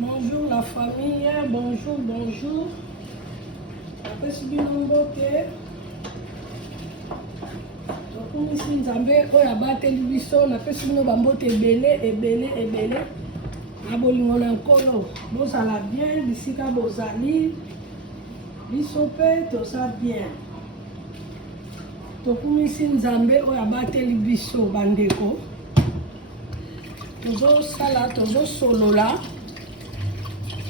Bonjour la famille, bonjour, bonjour. Après si bien on bote. Donc ici Nzambe oya bateli biso na pesi bino bambote ebele. Na bolingo na nkolo bozala bien bisika bozali. Biso pe toza bien. Tokumi ici Nzambe oya bateli biso bandeko. Tozo sala, tozo solola.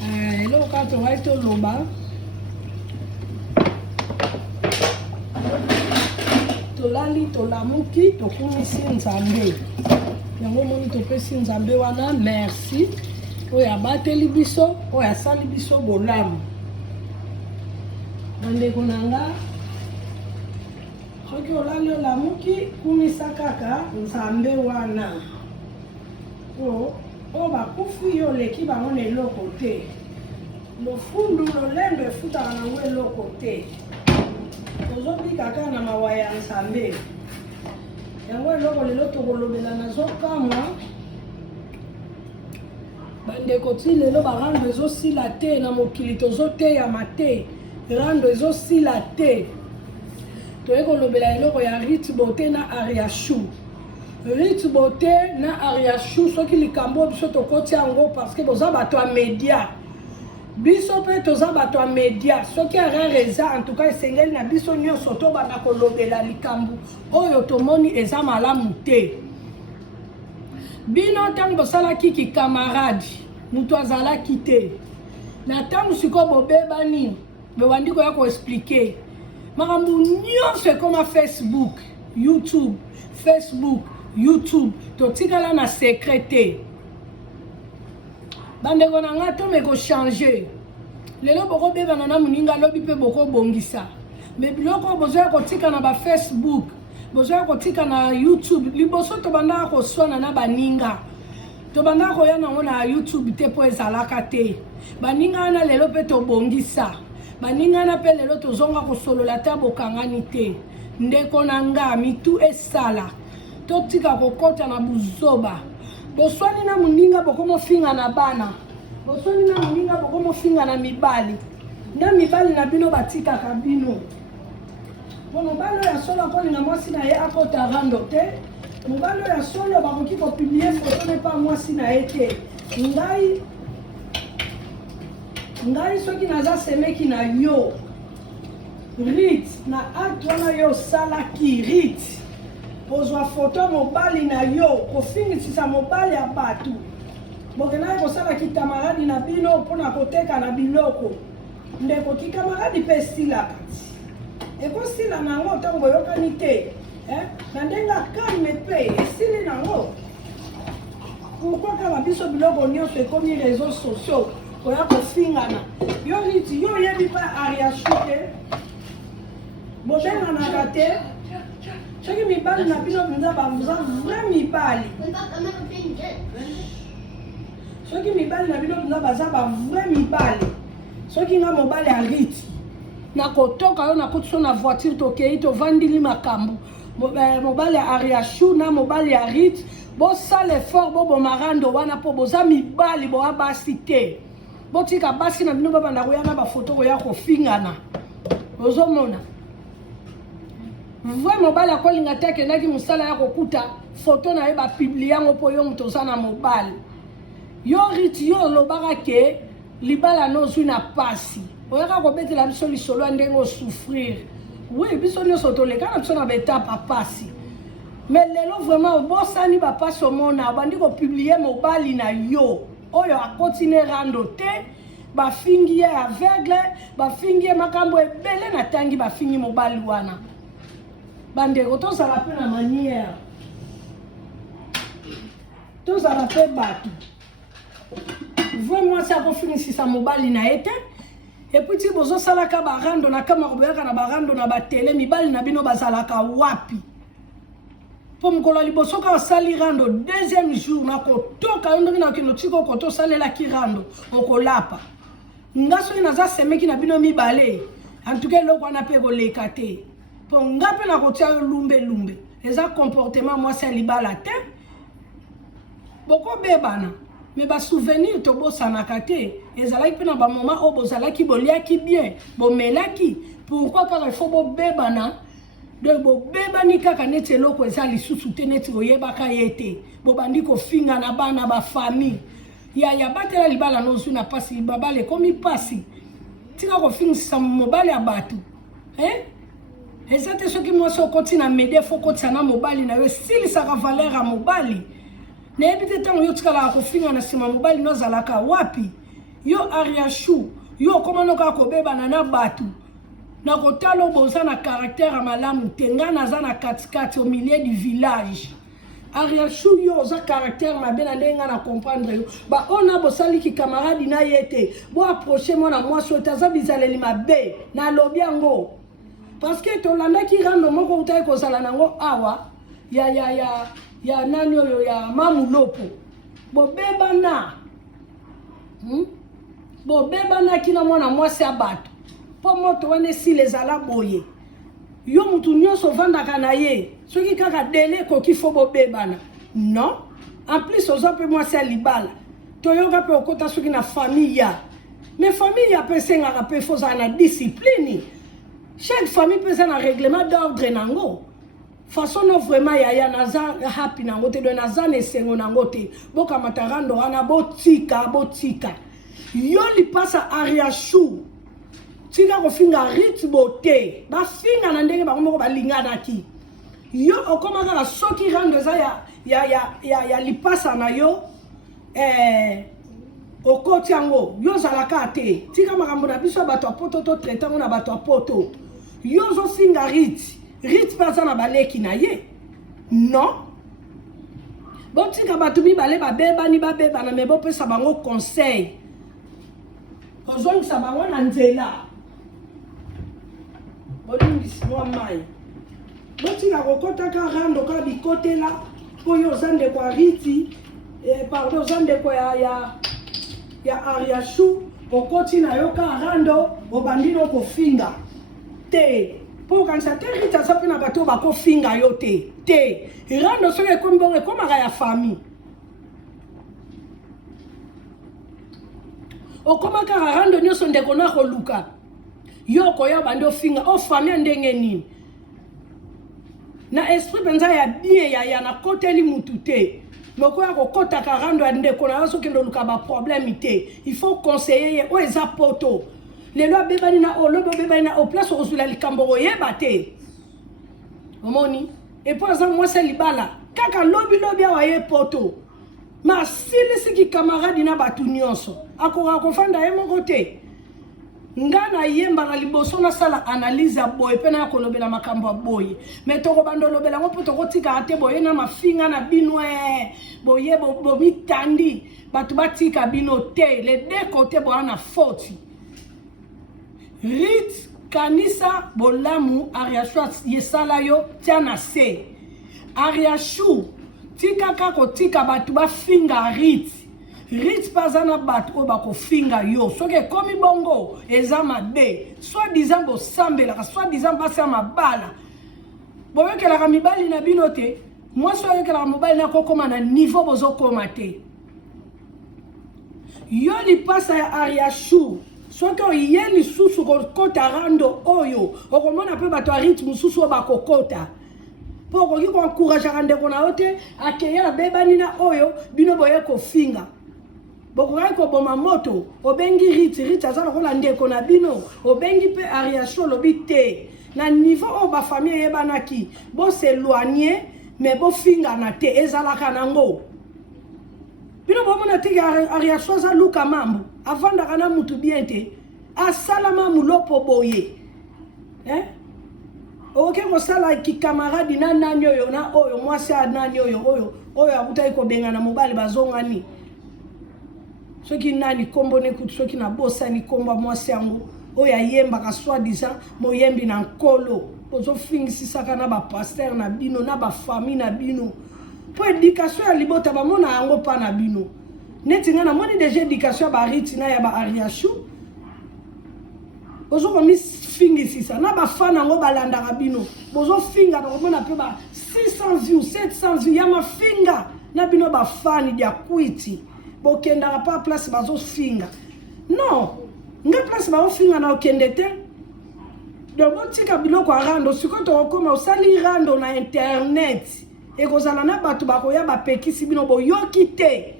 Hello, quand on va être au loba, tolali tolamuki tokumisi Nzambe. Yango moni topesi Nzambe wana merci. Oya bateli biso, oya sali biso bolamu. Bandeko nanga, soki olali olamuki kumisa kaka Nzambe wana. O bakufi yo leki bango na eloko te. Lofundu lolendo efutaka nango eloko te. Tozobika kaka na mawa ya Nzambe. Yango eloko lelo tokolobela nazokamwa. Bandeko ti lelo barando ezosila te na mokili tozoteyama te. Rando ezosila te. Toye kolobela eloko ya Rit Beauté na Ariachou. Rit Beauté na Ariachou soki likambo biso tokoti yango parce que boza bato ya média. Biso pe toza bato ya média. Soki arareza en tout cas esengeli na biso nyonso to bana kolobela likambo oyo tomoni eza malamu te. Bino ntango bosalaki ki camarade mutu azalaki te. Na ntango siko bobebani bobandi koya koexplike makambo nyonso ekoma Facebook, YouTube, Facebook, YouTube, totikala na secrété. Bandeko na nga to meko changer. Lelo boko beba na muninga lobi pe boko bongisa. Me biloko bozoya kotika na ba Facebook, bozoya kotika na YouTube, liboso to banda ko swana na baninga. To banda ko yana na YouTube te po ezalaka te. Baninga na lelo pe to bongisa. Baninga na pe lelo to zonga ko solola ta bokangani te. Ndeko na nga mitu esala. Totika kokota na buzoba. Boswani na muninga bokomo finga na bana. Boswani na muninga bokomo finga na mibali. Na mibali na bino batika kabino. Mobalo ya solo koni na mwasi na ye akota rando te. Mobalo ya solo bakoki ko publier photo ne pa mwasi na ye te. Ngai soki naza semeki na yo. Rit na atwana yo salaki rit. Pozwa photo mobali na yo, kofingisisa mobali ya batu. Bokena kosala ki kamaradi na bino pona koteka na biloko. Ndeko ki kamaradi pe sila kati. Eko sila nango tango boyokani te. Na ndenga kalme pe esili nango. Pourquoi kama biso biloko nyonso ekomi réseaux sociaux koya kofingana. Yo riti yo yebi pa Ariachou te. Bobenga na kate. Soki mibali na bino mpenza bavuza vrai mibali. Soki mibali na bino mpenza baza ba vrai mibali. Soki nga mobali ya Rit. Na kotoka yo na kotiso na voiture tokei tovandili makambo. Mobali ya Ariachou na mobali ya Rit. Bo sala effort bo marando wana po boza mibali bo abasi te. Bo tika basi na bino babanda koyanga ba photo koya kofingana. Ozomona. Vrai mobile akolinga te kendaki musala ya kokuta photo na ye ba publier yango po yo muto za na mobile. Yo Rit yo lobaka ke libala nozwi na pasi. Oyaka kobetela biso lisolo ndenge o souffrir. Oui, biso nyonso toleka na biso na beta pasi. Mais lelo vraiment obosani ba pasi omona bandi ko publier mobile na yo. Oyo akotine rando te. Ba fingi aveugle, ba fingi makambo ebele na tangi ba fingi mobile wana. Bandeko tozala pe na manière. Tozala pe batu. Vraiment ça kofinisisa mobali na ete. Et puis ti bozo salaka barando na kama koboyaka na barando na batele mibali na bino bazalaka wapi. Po mukolo liboso ka sali rando deuxième jour na kotoka yo ndenge na kino tiko koto salela ki rando okolapa. Ngaso inaza semeki na bino mibale. En tout cas loko na pe koleka te. Po ngape na kotia yo lumbe eza comportement moi c'est libala te boko bebana mais ba souvenir to bosanaka te ezalaki mpe na bamoma oyo bozalaki boliaki bien bomelaki. Pourquoi kaka il faut bobebana donc bobebani kaka neti eloko eza lisusu te neti oyebaka ye te bobandi kofinga na bana bafamille ya batela libala nozwi na pasi babale ekomi pasi tika kofingisa mobali ya bato eza te soki mwasi okoti na mede fo okotisa na mobali na yo esilisaka valeur ya mobali nayebi te ntango yo tikalaka kofinga na nsima mobali no ozalaka wapi yo Ariashu yo okomana kaka kobebana na bato na kotala boza na caractère ya malamu te nga naza na katikati au milieu du village. Ariashu yo oza caractère mabe na ndenge nga na comprendre yo ba ona bosaliki camarade na ye te bo approcher mwana mwasi oyo aza bizaleli mabe na lobi yango parce que tolandaki rando moko utaki kozala nango awa ya nani oyo ya Mamulopo bobebana bobebanaki na mwana mwasi ya bato po moto wana esili ezala boye yo mutu nyonso ovandaka na ye soki kaka dele ekoki fo bobebana non en plus oza mpe mwasi ya libala toyoka mpe okota soki na famille ya mais famille ya mpe esengaka mpe fo ozala na discipline chaque famille mpe eza na règlement d'ordre nango façon no vraiment yaya naza happy nango te do naza na esengo nango te bokamata rando wana botika yo lipasa Ariashu tika kofinga ritmo te bafinga na ndenge bango moko balinganaki yo okoma kaka soki rando eza ya lipasa na yo okoti yango yo ozalaka te tika makambo na biso ya bato ya poto to traite yango na bato ya poto yo ozofinga rite mpe aza na baleki na ye non botika bato mibale babebana me bopesa bango conseil ozongisa bango na nzela bolingisi mwa mai botika kokotaka rando ka bikotela mpo yo oza ndeko ya riti pardon oza ndeko ya Ariashu okoti na yo ka rando obandi no kofinga te mpo okanisa te riti aza mpe na bato bakofinga yo te rando soki ekomi bongo ekomaka ya famille okomaka rando nyonso ndeko na koluka yo koya bandi ofinga ofamia ndenge nini na esprit penza ya bien ya na koteli mutu te mokoya kokotaka rando ya ndeko na yo soki ndoluka baproblème te il faut conseiller ye oyo eza poto lelo abebani na olobi obebani na oplace okozwila likambo oyeba te omoni epo aza mwasi libala kaka lobi awa ye poto ma asilisiki camarade na bato nyonso akoka kofanda ye moko te nga na yemba na liboso nasala analyse ya boye mpe na kolobela makambo ya boye me tokobanda olobela yango mpo tokotikaka te boye na mafinga na bino boye bomitandi bato batika bino te le deux côté boya na faute rite kanisa bolamu Ariashu yesala yo tia na se Ariashu tikaka kotika bato bafinga rite paza na bato oyo bakofinga yo soki ekomi bongo eza mabe soi-disant bosambelaka soi-disant basi ya mabala boyokelaka mibali na bino te mwasi oyokelaka mobali na kokoma na niveau bozokoma te yo lipasa ya Ariashu soki oye lisusu kokota rando oyo okomona mpe bato ya rite mosusu oyo bakokota mpo okoki koencourageaka ndeko na yo te akeya abebani na oyo bino boye kofinga bokokai koboma moto obengi rite aza lokola ndeko na bino obengi mpe Ariashu olobi te na niveau oyo bafamille eyebanaki boseloigne me bofingana te ezalaka nango bino bomona teke Ariashu aza luka mambo avandaka na mutu bien te asalama mulopo boye oke kosala kikamaradi na nani oyo na oyo mwasi ya nani oyo akutaki kobengana mobali bazongani soki nani kombo nekutu soki na bosani kombo mwasi yango oyo ayembaka soi-disant moyembi na nkolo ozofingisisaka na bapaster na bino na bafamille na bino po éducation ya libota bamona yango mpa na bino neti nga namoni deja éducation ya bariti na ya baariashu ozokomifingisisa na bafana yango balandaka bino bozofinga bakomona mpe ba 600 views 700 views ya mafinga na bino bafani dia kwiti bokendaka pa place bazofinga non nga place bazofinga na okende te donc botika biloko ya rando sikoyo tokokoma osali rando na internet ekozala na bato bakoya bapekisi bino boyoki te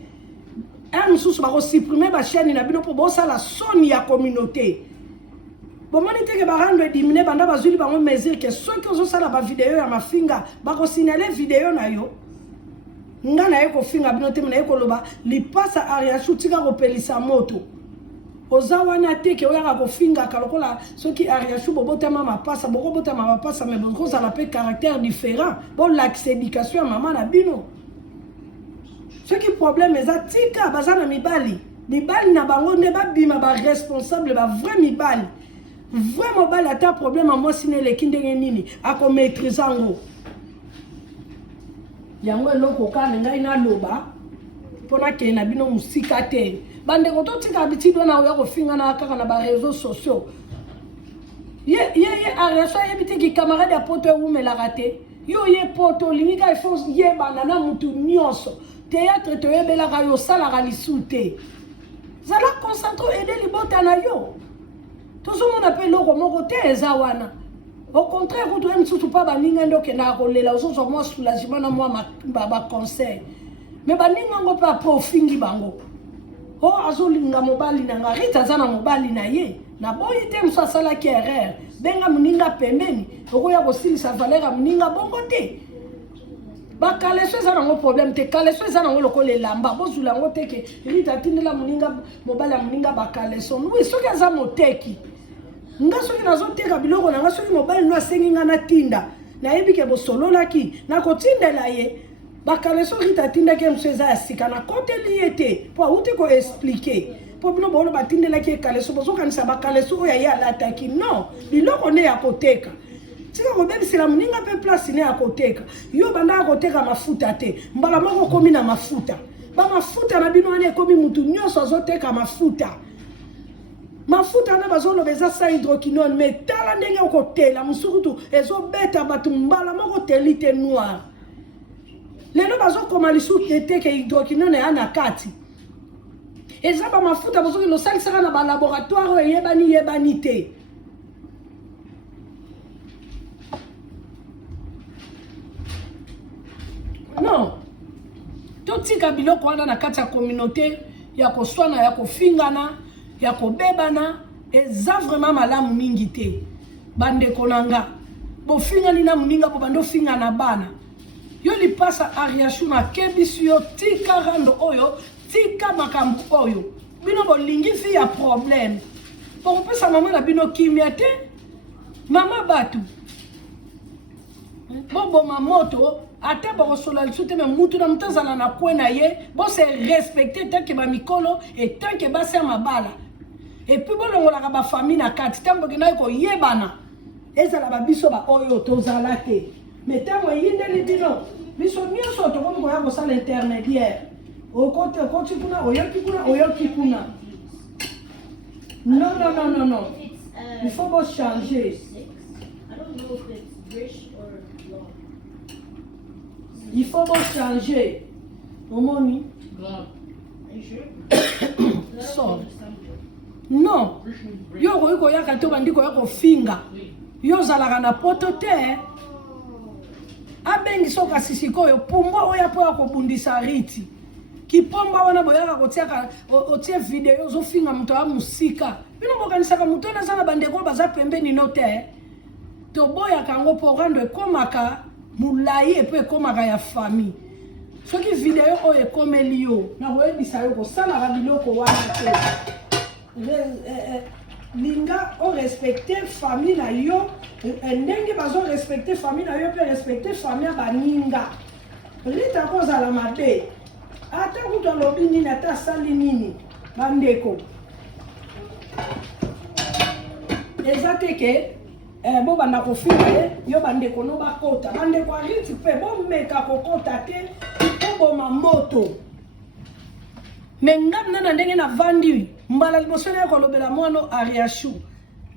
mosusu bakosupprime bachaine na bino mpo bosala soni ya communauté bomoni teke barando edimine banda bazwili bango mesure ke soki ozosala bavideo ya mafinga bakosignale video na yo nga na ye kofinga bino te na ye koloba lipasa Ariashu tika kopelisa moto oza wana teke oyaka kofingaka lokola soki Ariashu bobotama mapasa bokobotama mapasa me bokozala mpe caractère différent bolakisa éducation ya mama na bino soki problème eza tika baza na mibali na bango nde babima baresponsable bavrai mibali vrai mobali ata problème amwasi na eleki ndenge nini akomaîtrise yango yango eloko kana ngai naloba mpona kee na bino mosika te bandeko totika habitude wana oya kofingana kaka na bareseau sociaux ye Ariashu ayebi te ki camarade ya poto ewumelaka te yo ye poto olingi ka ifo yebana na mutu nyonso théâtre toyebelaka yo osalaka lisu te zala concentre ede libota na yo tozomona mpe eloko moko te eza wana au contraire kutu ye misusu mpa baninga nde okendaka kolela ozozwa mwa soulagement na mwa baconseil me baninga yango mpe apre ofingi bango o azolinga mobali na nga Rita aza na mobali na ye naboyi te mosu asalaki erreur benga moninga pembeni okoya kosilisa valeur ya moninga bongo te bakaleso eza nango problème te kaleso eza nango lokola elamba bozula yango te ke Rita atindela moninga mobali ya moninga bakaleso oui soki aza moteki nga soki nazoteka biloko na nga soki mobali no asengi nga natinda nayebi ke bosololaki nakotindela ye bakaleso Rita atindaki ye mosu eza ya sika nakoteli ye te mpo awuti koexplike mpo bino bolo batindelaki ye kaleso bozokanisa bakaleso oyo aye alataki non biloko nde ya koteka tika kobebisela moninga mpe place ne ya koteka yo bandaka koteka mafuta te mbala moko komi na mafuta bamafuta na bino wana ekomi mutu nyonso azoteka mafuta wana bazoloba eza sa hydroquinone me tala ndenge okotela mosukutu ezobeta bato mbala moko teli te noir lelo bazokoma lisusu eteke hydroquinone eya na kati eza bamafuta bozoki losalisaka na balaboratoire oyo eyebani te non totika biloko wana na kati ya communauté ya koswana ya kofingana ya kobebana eza vraiment malamu mingi te bandeko nanga bofingani na moninga bo bando finga na bana yo lipasa Ariashu na kebisi yo tika rando oyo tika makambo oyo bino bolingi fi ya problème pokopesa mama na bino kimia te mama batu boboma moto ata bokosola lisu te me mutu na mutu azala na kwe na ye bose respecte tanke bamikolo et tanke basa mabala epuis bolongolaka bafamille na kati ntango okendaki koyebana ezala babiso baoyo tozala te me ntango eyindeli bino biso nyonso tokomi koya kosala intermédiaire okoti kuna oyoki kuna non il faut changer. Il faut changer. Omoni. So. Non. Yo ko ya kato bandi ko ya ko finga. Yo zalaka na poto te. Abengi soka sisiko yo pumba oya po ya ko bundisa riti. Kipomba wana boyaka kotiaka otie video zo finga mto wa musika. Bino bokanisaka mto na sana bande ko baza pembeni no te. To boya kango po rando ekomaka mulai epe ekomaka ya famille. Soki video oyo ekomeli yo na koyebisa yo kosala biloko wana te. Linga o respecter famille na yo ndenge bazo respecter famille na yo pe respecter famille baninga. Rita kozala mabe. Ata kuto lobi nini ata sali nini bandeko. Ezateke bo banda kofinga yo bandeko no bakota bandeko ariti pe bo meka kokota te bo mamoto mengam na ndenge na vandi mbala liboso na kolobela mwana Ariashu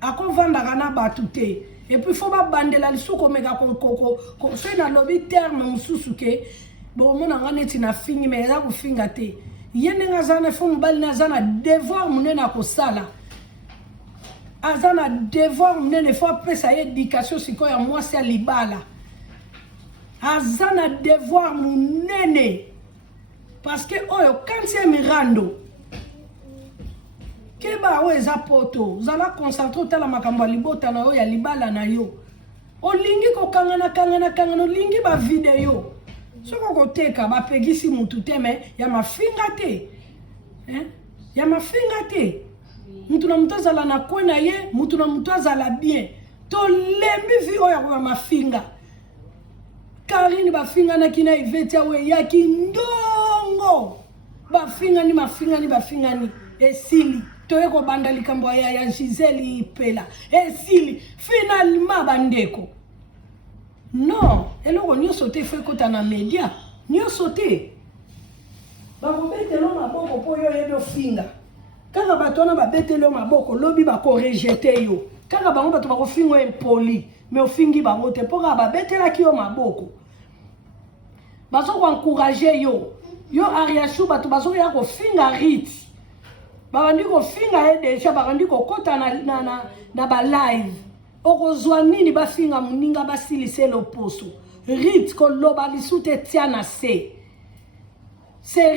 akovandaka na batu te et puis faut ba bandela lisuko meka ko fe na lobi terme mususu ke bo mona ngane tina fingi me za kofinga te yende ngazana fo mobali nazana devoir munene akosala azana devoir munene fo apesa ye éducation sikoyo ya mwasi ya libala azana devoir munene parce que oyo kanti ya mirando keba oyo eza poto zala concentre otala makambo ya libota na yo ya libala na yo olingi kokangana olingi bavideo soko koteka bapegisi mutu te me ya mafinga te ya mafinga te mutu na mutu azala na kwe na ye mutu na mutu azala bien tolembi vi oyo ya mafinga Karine bafinganaki na Ivete awe yaki ndongo bafingani esili toye ko banda likambo ya Gisele Ipela esili finalement bandeko non eloko nyonso te fe kota na media nyonso te bakobetelo maboko po yo yedo finga kaka bato wana babetelo maboko lobi bako rejete yo kaka bango bato bakofinga impoli mais ofingi bango te po kaka babetelaki yo maboko bazo ko encourager yo Ariachou bato bazo ya kofinga rit babandi kofinga ye deja babandi kokota na ba live okozwa nini bafinga muninga basilise loposo rit koloba lisute tiana c'est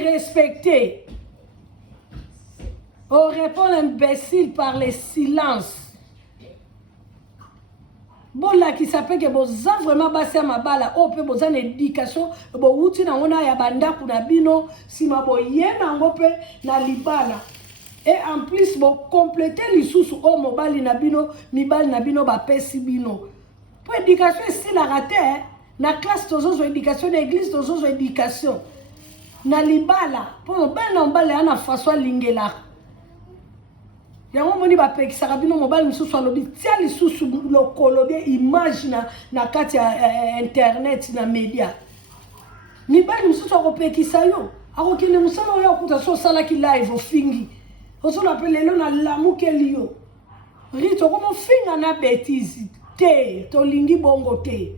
respecté. On répond imbécile par les silences. Bola qui s'appelle que boza vraiment basé ma bala o pe boza na éducation bo wuti na ngona ya banda kuna bino sima bo yena ngope na libala et en plus bo compléter lisusu o mobali na bino mibali na bino ba pesi bino pour éducation ici la raté na classe tozo éducation d'église tozo éducation na libala pour ben na mbala na François Lingela yango moni ba pekisaka bino mobali misusu alobi tia lisusu lokolo bien image na kati ya internet na media mibali misusu akopekisa yo akokende musala oyo akuta so salaki live ofingi osola pe lelo na lamukeli yo rito komo finga na bêtise te tolingi bongo te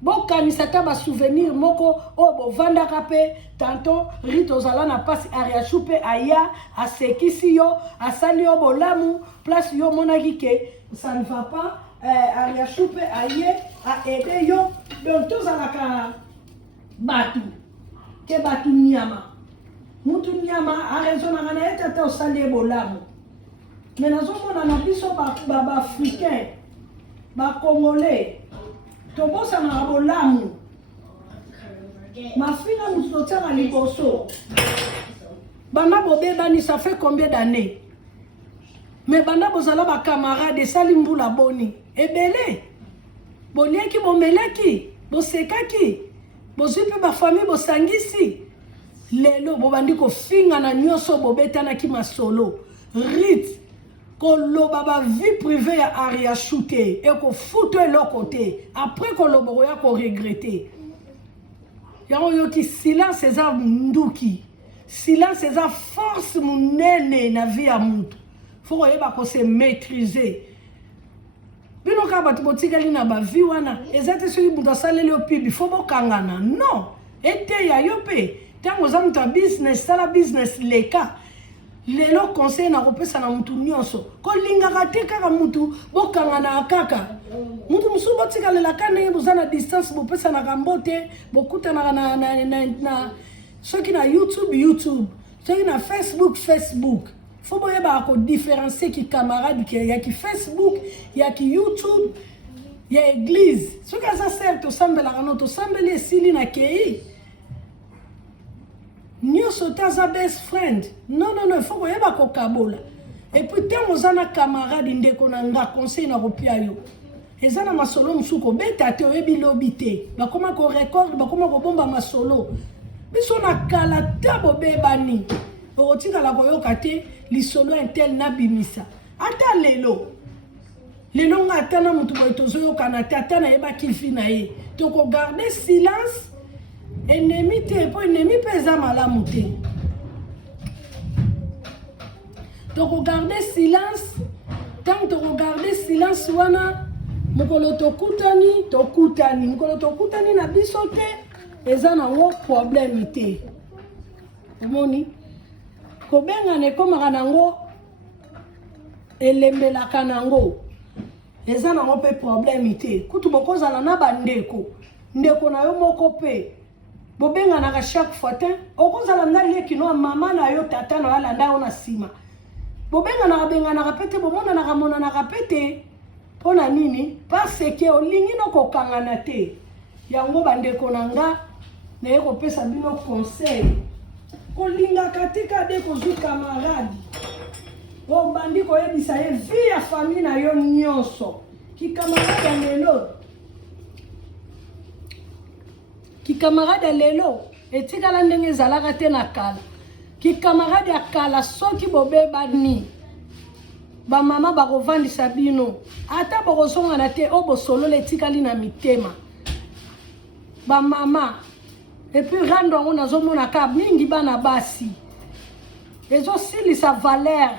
bokanisa ta ba souvenir moko o bovandaka pe tanto rito zala na pasi Ariachou pe aya asekisi yo asali yo bolamu place yo monaki ke ça ne va pas Ariachou pe aye a aider yo donc tous alaka batu ke batu nyama mutu nyama a raison na ngana etata osali bolamu mais nazomona na biso ba africain ba congolais tobosa na bolamu mafina musotia na liboso bana bobebani ça fait combien d'années mais bana bozala ba camarade sali mbula boni ebele bolieki bomeleki bosekaki bozipe ba famille bosangisi lelo bobandi ko finga na nyoso bobetana ki masolo rit koloba ba vie privée ya Ariachou te et ko foutre l'autre côté après koloba ya ko regretter yango yoki silence eza nduki silence eza force munene na vie ya mutu faut koyeba ko se maîtriser bino ka bato botikali na ba vie wana eza te soki mutu asaleli yo pibi faut bokangana non ete ya yo pe tango za mutu business sala business leka lelo conseil na kopesa na mutu nyonso kolingaka te kaka mutu bokangana kaka mutu musu botikala kana bozana distance bopesa na kambote bokutana na soki na YouTube soki na Facebook faut boyeba ko différencier ki camarade ki ya ki Facebook ya ki YouTube ya église soki asa certo sambela kana to sambeli esili na kei nyonso taza best friend non faut koyeba kokabola et puis tant ozana camarade ndeko na nga conseil na kopia yo ezana masolo musuko beta te oyebi lobi te bakoma ko record bakoma ko bomba masolo biso na kala tabo bebani okotikala koyoka te lisolo intel na bimisa ata lelo nga ata na mutu boye tozoyoka na te ata na yeba kifi na ye toko garder silence ennemi te po ennemi pesa malamu te toko garder silence tant toko garder silence wana mokolo tokutani na biso te eza na wo problème te omoni kobengana ekomaka nango elembelaka nango eza nango mpe problème te kutu bokozala na bandeko ndeko na yo moko mpe bobenganaka chaque fois te okozala na lekino mama na yo tata na yo alanda yo na nsima bobenganaka mpe te bomonanaka mpe te mpo na nini parce ke olingi nokokangana te yango bandeko na nga naye kopesa bino conseil kolingaka tika de kozwi camarade obandi koyebisa ye vi ya famille na yo nyonso kikamarade ya lelo etikala ndenge ezalaka te na kala kikamarade ya kala soki bobebani bamama bakovandisa bino ata bokozongana te o bosolola etikali na mitema bamama epuis rando yango nazomonaka mingi bana basi ezosilisa valeur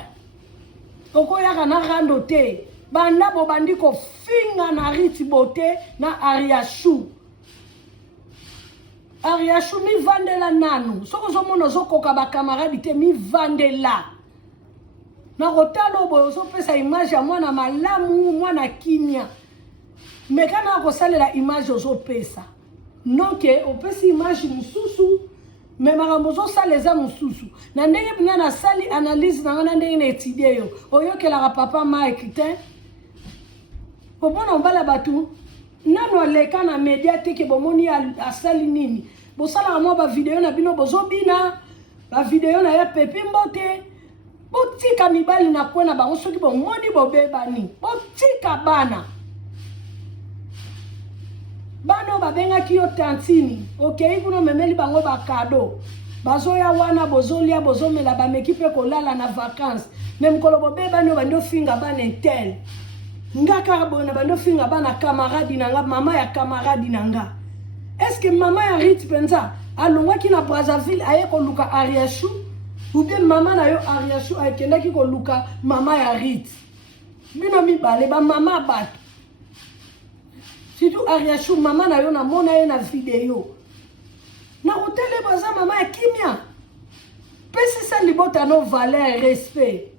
okoyaka na rando te banda bobandi kofinga na riti bote na ariashu mivandela nanu soki ozomona ozokoka bakamaradi te mivandela na kotala oboye ozopesa image ya mwana malamu mwana kimia mekana akosalela image ozopesa noke opesi image mosusu me makambo ozosala eza mosusu na ndenge mpena nasali analyse nanga na ndenge na étudie yo oyokelaka papa Mike te pomona obala bato nano aleka na media te ke bomoni asali nini bosalaka mwa bavideo na bino bozobina bavideo na ya pepi mbote botika mibali na kwe na bango soki bomoni bobebani botika bana bano babengaki yo tantini okei kuna memeli bango bakado bazoya wana bozolia bozomela bameki mpe kolala na vacances me mokolo bobebani bandi ofinga bana intel nga kaka boye na bandi ofinga bana camaradi na nga mama ya camaradi na nga eske mama ya rit mpenza alongwaki na Brazzaville aye koluka ariashu ou bien mama na yo ariashu akendaki koluka mama ya rit bino mibale bamama bato surtout ariashu mama na yo namona ye na video na hotele baza mama ya kimia pesisa libota no valeur respect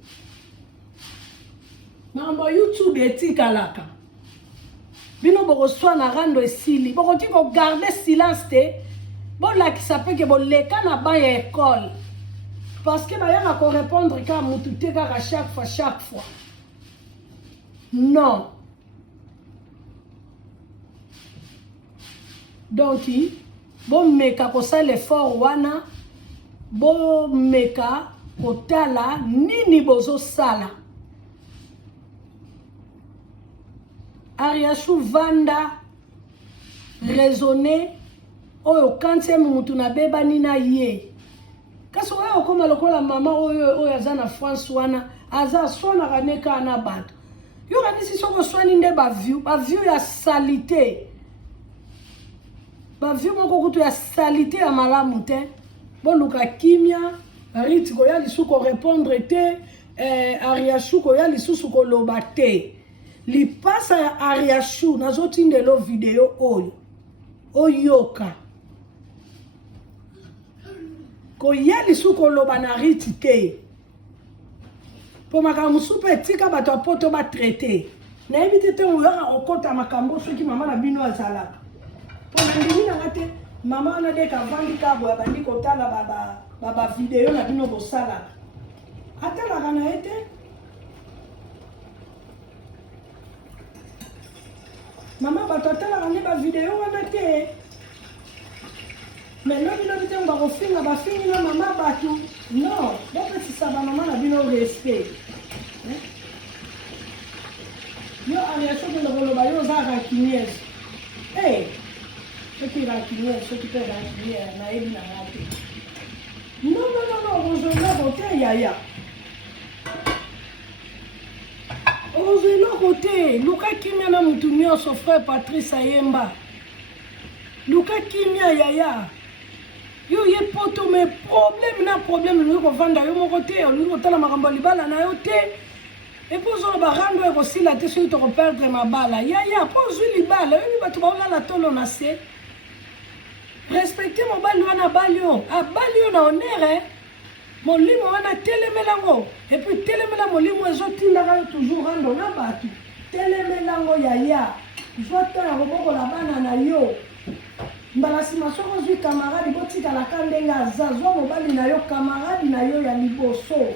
mambo YouTube etikalaka bino bokoswa na rando esili bokoki kogarde silence te bolakisa mpe ke boleka na ban ya ekole parce que bayaka korépondre kaka mutu te kaka chaque fois non donc bomeka kosala effort wana bomeka kotala nini bozosala ariashu vanda raisonner oyo kantie mutu na bebani na ye kasi oyo okoma lokola mama oyo aza na France wana aza swanaka ne kaka na bato yo kanisi soko oswani nde baview ya salite baview moko kutu ya salite ya malamu te boluka kimia riti koya lisusu korépondre te ariashu koya lisusu koloba te lipasa ya ariashu nazotindelo video oyo oyoka koya lisusu koloba na riti te po makambo mosusu mpe etika bato apoto batraite nayebi te ntongo oyoka kokota makambo soki mama na bino azalaka po nandimi nanga te mama wana deka avandi kaboya bandi kotala bavideo na bino bosalaka atalaka na ye te mama bato atalaka nde bavideo wana te me lobi te bakofinga bafingi na mama bato non bopesisa bamama na bino respect yo ariashoke lokoloba yo oza rankiniese soki rankiniere soki mpe rankiniere nayebi na nga te non okozoloko te yaya okozoloko te luka kimia na mutu nyonso frère Patrice Ayemba luka kimia yaya yo ye poto me problème olingi kovanda yo moko te olingi kotala makambo ya libala na yo te epo ozolo barando ekosila te soki tokoperdre mabala yaya mpo ozwi libala oyebi bato baolala tolo na se respecter mobali wana balio abalio na honneur molimo wana telemelango et puis telemela molimo ezotindaka yo toujours rando na bato telemelango yaya zotala kobokola bana na yo mbala nsima soko ozwi kamaradi botikalaka ndenge aza zwa mobali na yo kamaradi na yo ya liboso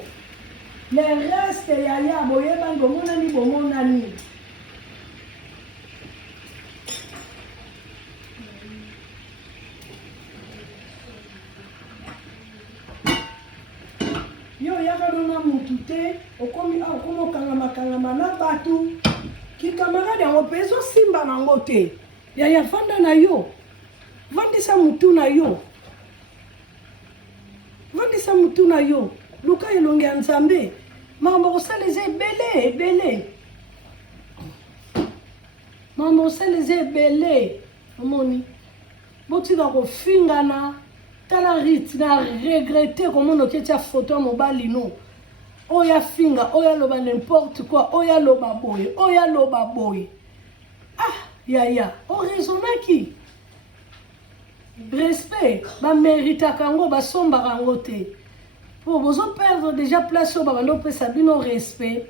le reste yaya boyebani bomonani bomonani yo yaka dona mutu te okomi okangama na bato kikamaradi yango mpe ezosimba nango te yaya fanda na yo vandisa mutu na yo vandisa mutu na yo luka elongi ya nzambe makambo kosala eza ebele makambo kosala eza ebele omoni botika kofingana tala rite na regrete komona oketia foto ya mobali no oyo afinga oyo aloba n'importe quoi oyo aloba boye ah yaya oraisonnaki respect baméritaka yango basombaka yango te po bozoperdre déjà place oyo babanda opesa bino respect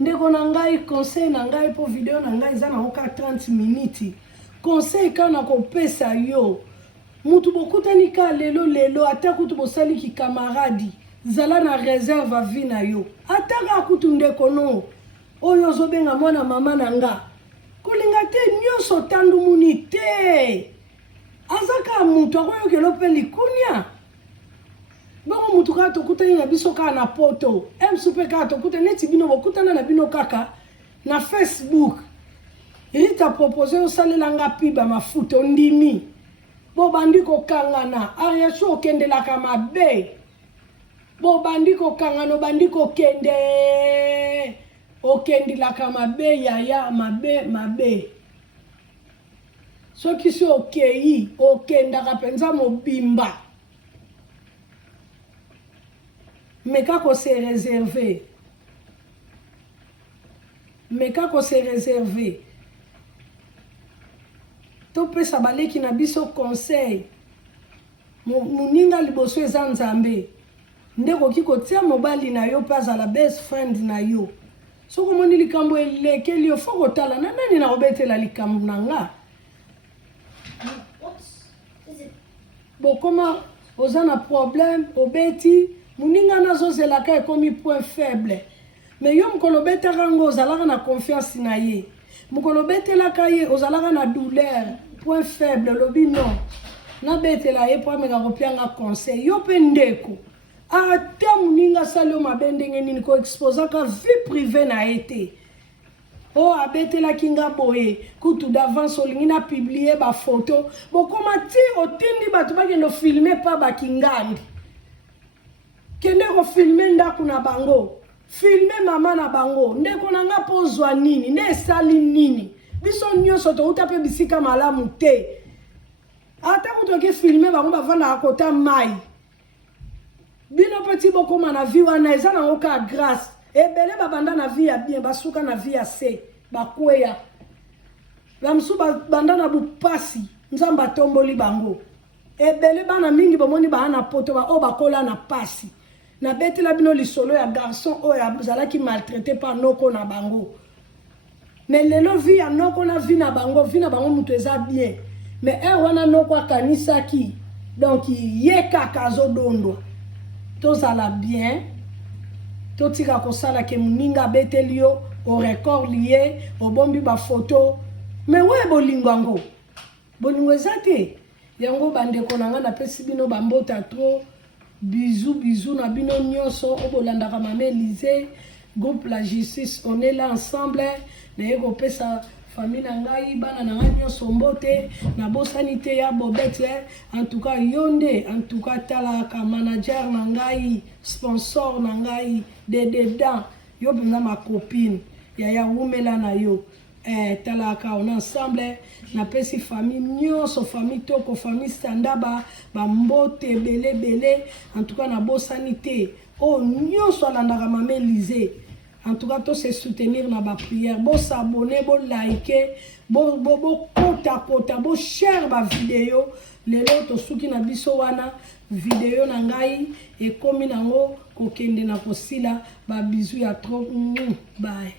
ndeko na ngai conseil na ngai mpo video na ngai eza nango ka 30 minutes conseil kaka na kopesa yo mutu bokutani ka lelo ata kutu bosali kikamaradi zala na réserve vie na yo ataka kutu ndeko no oyo ozobenga mwana mama na nga kolinga te nyonso tandumuni te azaka mutu akoyokela mpe likunia bongo mutu kaka tokutani na biso kaka na poto msu mpe kaka tokutani neti bino bokutana na bino kaka na Facebook rita propose osalelanga piba mafuta ondimi bobandi kokangana ariasu okendelaka mabe bobandi kokangana obandi kokende okendelaka mabe yaya mabe soki si okei okendaka mpenza mobimba meka kose réserve topesa baleki na biso conseil moninga liboso eza nzambe nde koki kotia mobali na yo mpe azala best friend na yo soki omoni likambo elekeli yo fo kotala na nani na kobetela likambo na nga bokoma oza na problème obeti moninga nazozelaka ekomi point faible mais yo mokolo obetaka yango ozalaka na confiance na ye mokolo obetelaka ye ozalaka na douleur point faible lobi non nabetela ye mpo ameka kopianga conseil yo mpe ndeko ata moninga asali yo mabe ndenge nini koexposaka vie privé na ye te o abetelaki nga boye kutu d'avance olingi na publie bafoto bokoma ti otindi bato bakende ofilme pa bakingandi kende kofilme ndako na bango filme mama na bango ndeko na nga mpo ozwa nini nde esali nini biso nyonso touta mpe bisika malamu te ata kutoki filme bango bavandaka kota mai bino mpe ti bokoma na vie wana eza nango ka grâce ebele babanda na vie ya bien basuka na vie ya se bakweya bamosusu banda na bupasi nzambe atomboli bango ebele bana mingi bomoni baa na poto oyo bakola na pasi nabetela bino lisolo ya garçon oyo azalaki maltraité pa noko na bango mais lelo vie ya noko na vie na bango mutu eza bien mais wana noko akanisaki donc ye kaka azodondwa tozala bien totika kosala ke moninga abeteli yo au record lié obombi bafoto mais we bolingo yango bolingo eza te yango bandeko na nga napesi bino bambota tro bisous na bino nyonso obolandaka mama Élysée groupe la justice on est là ensemble naye kopesa famille na ngai bana na ngai nyonso mbote na bosani te ya bobete en tout cas yonde en tout cas talaka manager na ngai sponsor na ngai dedans yo benga ma copine ya wumela na yo talaka on ensemble na pesi famille nyonso famille toko famille standaba ba mbote belé en tout cas na bosani te o nyonso alandaka mama Élysée en tout cas, tous se soutenir dans la prière, bon s'abonner, bon liker, bon kota, bon share ma vidéo, lelo tosuki na biso wana video na ngai ekomi nango kokende na kosila ba bizu ya trop bye.